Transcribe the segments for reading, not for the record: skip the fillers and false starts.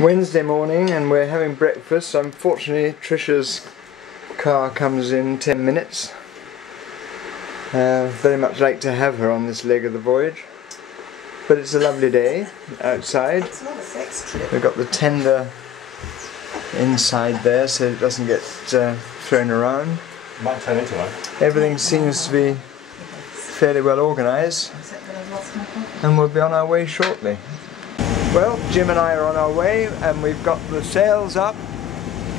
Wednesday morning and we're having breakfast. Unfortunately Trisha's car comes in 10 minutes. Very much like to have her on this leg of the voyage, but it's a lovely day outside. It's not a sex trip. We've got the tender inside there so it doesn't get thrown around. Might turn into one. Everything seems to be fairly well organised and we'll be on our way shortly. Well, Jim and I are on our way and we've got the sails up,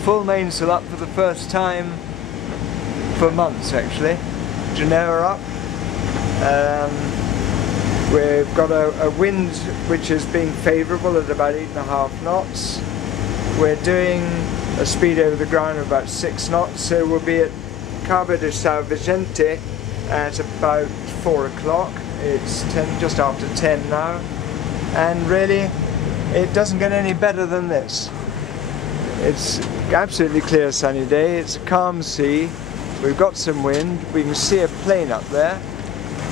full mainsail up for the first time for months actually. Genoa up. We've got a wind which is being favourable at about 8.5 knots. We're doing a speed over the ground of about 6 knots, so we'll be at Cabo de São Vicente at about 4 o'clock. It's just after 10 now. And really, it doesn't get any better than this. It's absolutely clear sunny day, it's a calm sea, we've got some wind, we can see a plane up there.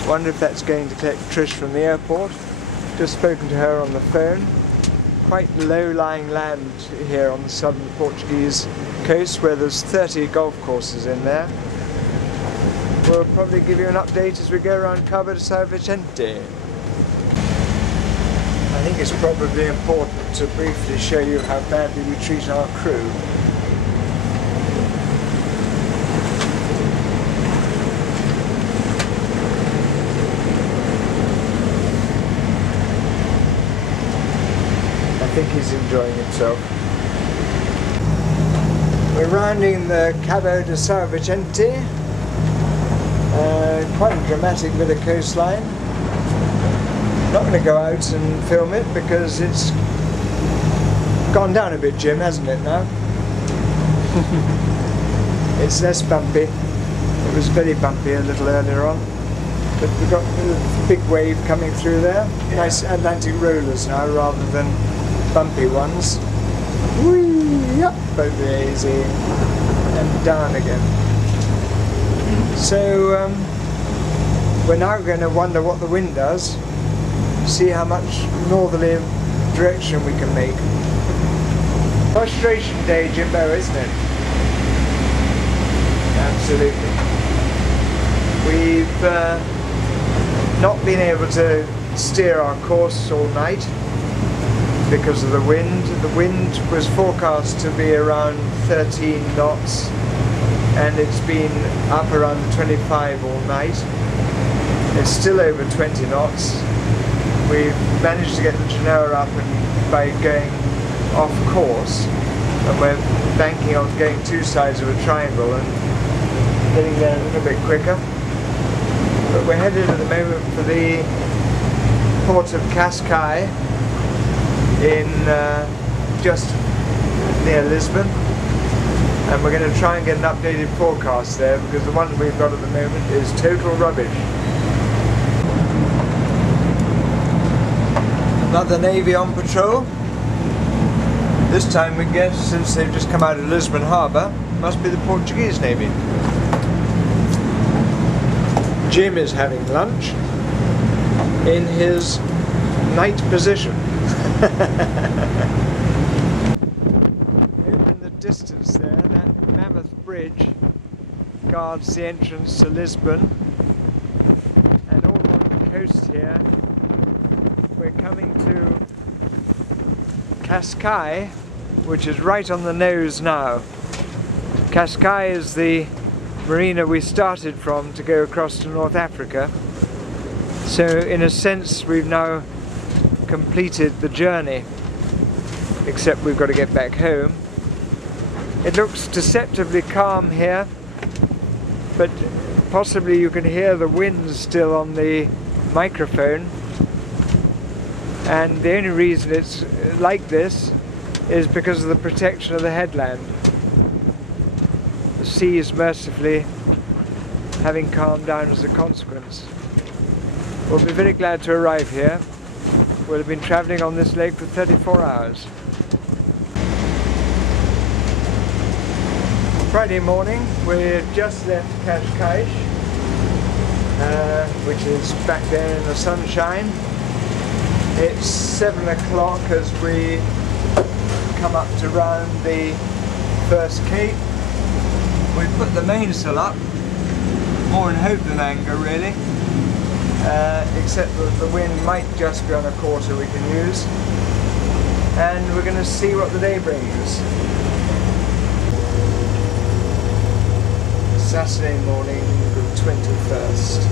Wonder if that's going to collect Trish from the airport. Just spoken to her on the phone. Quite low-lying land here on the southern Portuguese coast where there's 30 golf courses in there. We'll probably give you an update as we go around Cabo de São Vicente. I think it's probably important to briefly show you how badly we treat our crew. I think he's enjoying himself. We're rounding the Cabo de São Vicente. Quite a dramatic bit of coastline. Not going to go out and film it because it's gone down a bit, Jim, hasn't it now? It's less bumpy. It was very bumpy a little earlier on. But we've got a big wave coming through there. Yeah. Nice Atlantic rollers now rather than bumpy ones. Whee, up over easy and down again. So we're now going to wonder what the wind does. See how much northerly direction we can make. Frustration day, Jimbo, isn't it? Absolutely. We've not been able to steer our course all night because of the wind. The wind was forecast to be around 13 knots and it's been up around 25 all night. It's still over 20 knots. We've managed to get the Genoa up and by going off course, and we're banking on going two sides of a triangle and getting there a little bit quicker. But we're headed at the moment for the port of Cascais in just near Lisbon, and we're going to try and get an updated forecast there because the one we've got at the moment is total rubbish. Another Navy on patrol. This time we guess, since they've just come out of Lisbon Harbour, must be the Portuguese Navy. Jim is having lunch in his night position. Over in the distance there, that mammoth bridge guards the entrance to Lisbon, and all along the coast here we're coming to Cascais, which is right on the nose now. Cascais is the marina we started from to go across to North Africa. So in a sense we've now completed the journey, except we've got to get back home. It looks deceptively calm here, but possibly you can hear the wind still on the microphone. And the only reason it's like this is because of the protection of the headland. The sea is mercifully having calmed down as a consequence. We'll be very glad to arrive here. We'll have been travelling on this lake for 34 hours. Friday morning, we've just left Cascais, which is back there in the sunshine. It's 7 o'clock as we come up to round the first cape. We put the mainsail up, more in hope than anger really, except that the wind might just be on a quarter we can use, and we're going to see what the day brings. Saturday morning, the 21st,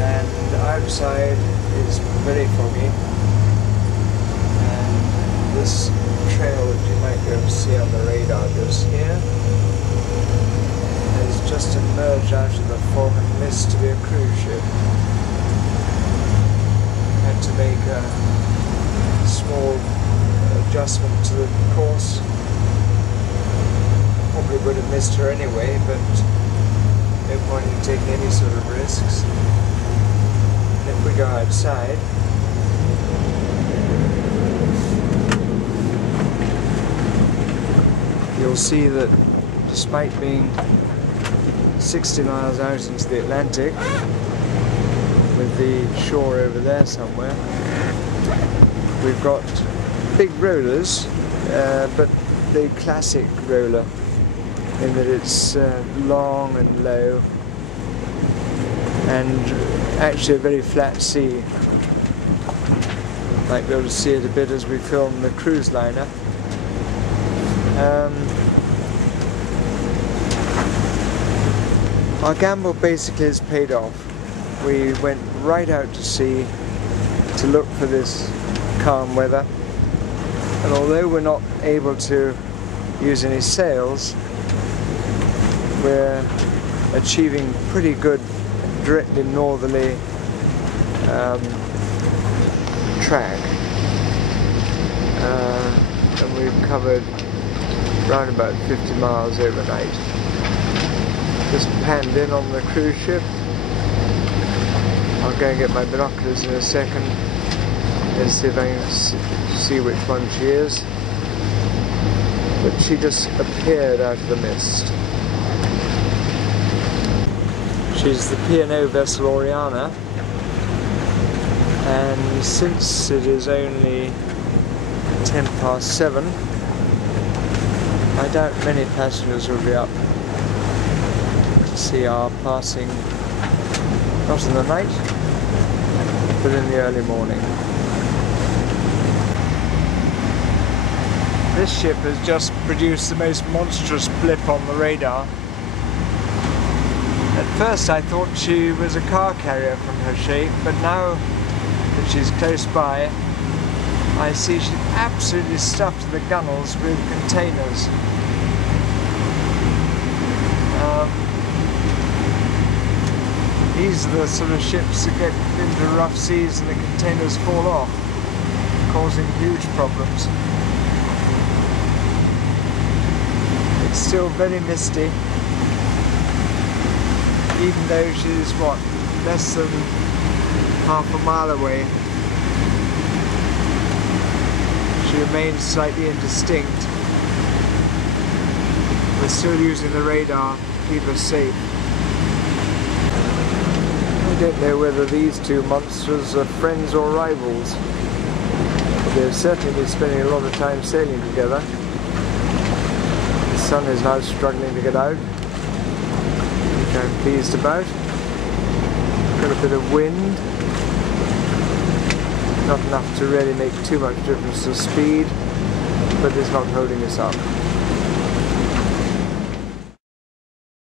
and outside is very foggy, and this trail that you might be able to see on the radar just here has just emerged out of the fog and mist to be a cruise ship. Had to make a small adjustment to the course. Probably would have missed her anyway, but no point in taking any sort of risks. And if we go outside, you'll see that despite being 60 miles out into the Atlantic, with the shore over there somewhere, we've got big rollers, but the classic roller, in that it's long and low, and actually a very flat sea. Might be able to see it a bit as we film the cruise liner. Our gamble basically has paid off. We went right out to sea to look for this calm weather, and although we're not able to use any sails, we're achieving pretty good directly northerly track, and we've covered around about 50 miles overnight. Just panned in on the cruise ship. I'll go and get my binoculars in a second and see if I can see which one she is. But she just appeared out of the mist. She's the P&O vessel Oriana, and since it is only 7:10, I doubt many passengers will be up to see our passing, not in the night, but in the early morning. This ship has just produced the most monstrous blip on the radar. At first I thought she was a car carrier from her shape, but now that she's close by, I see she's absolutely stuffed to the gunnels with containers. These are the sort of ships that get into rough seas and the containers fall off, causing huge problems. It's still very misty, even though she's, what, less than half a mile away. She remains slightly indistinct. We're still using the radar to keep us safe. I don't know whether these two monsters are friends or rivals, but they've certainly been spending a lot of time sailing together. The sun is now struggling to get out, which I'm pleased about. Got a bit of wind, not enough to really make too much difference to speed, but it's not holding us up.